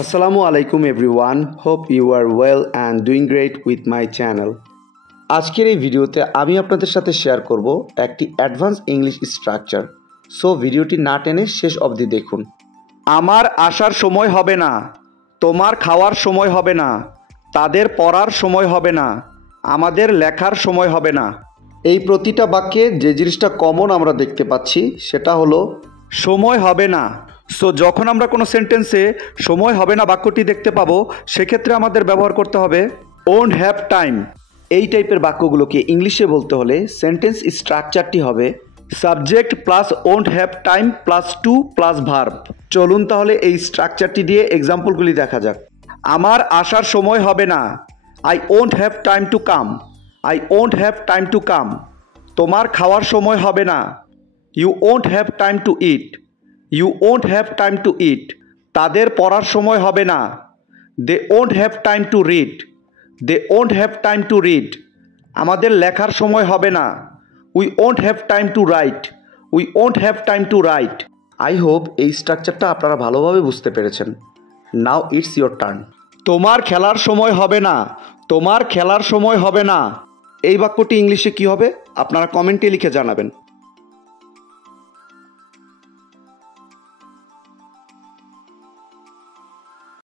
Assalamu alaikum everyone. Hope you are well and doing great with my channel. আজকের এই ভিডিওতে আমি আপনাদের সাথে শেয়ার করব একটি অ্যাডভান্স ইংলিশ স্ট্রাকচার। সো ভিডিওটি না টেনে শেষ অবধি দেখুন। আমার আসার সময় হবে না, তোমার খাওয়ার সময় হবে না, তাদের পড়ার সময় হবে না, আমাদের লেখার সময় হবে না। এই প্রতিটা বাক্যে যে জিনিসটা কমন আমরা দেখতে পাচ্ছি সেটা হলো সময় হবে না। সো যখন আমরা কোনো সেন্টেন্সে সময় হবে না বাক্যটি দেখতে পাবো, সেক্ষেত্রে আমাদের ব্যবহার করতে হবে ওন্ট হ্যাভ টাইম। এই টাইপের বাক্যগুলোকে ইংলিশে বলতে হলে সেন্টেন্স স্ট্রাকচারটি হবে subject plus won't have time plus to plus verb. চলুন তাহলে এই স্ট্রাকচারটি দিয়ে এক্সাম্পলগুলি দেখা যাক। আমার আসার সময় হবে না, I won't have time to come, I won't have time to come. তোমার খাওয়ার সময় হবে না, you won't have time to eat, you won't have time to eat. তাদের পড়ার সময় হবে না, they won't have time to read, they won't have time to read. আমাদের লেখার সময় হবে না, we won't have time to write, we won't have time to write. I hope এই স্ট্রাকচারটা আপনারা ভালোভাবে বুঝতে পেরেছেন। Now it's your turn. তোমার খেলার সময় হবে না, তোমার খেলার সময় হবে না। এই বাক্যটি ইংলিশে কী হবে আপনারা কমেন্টে লিখে জানাবেন।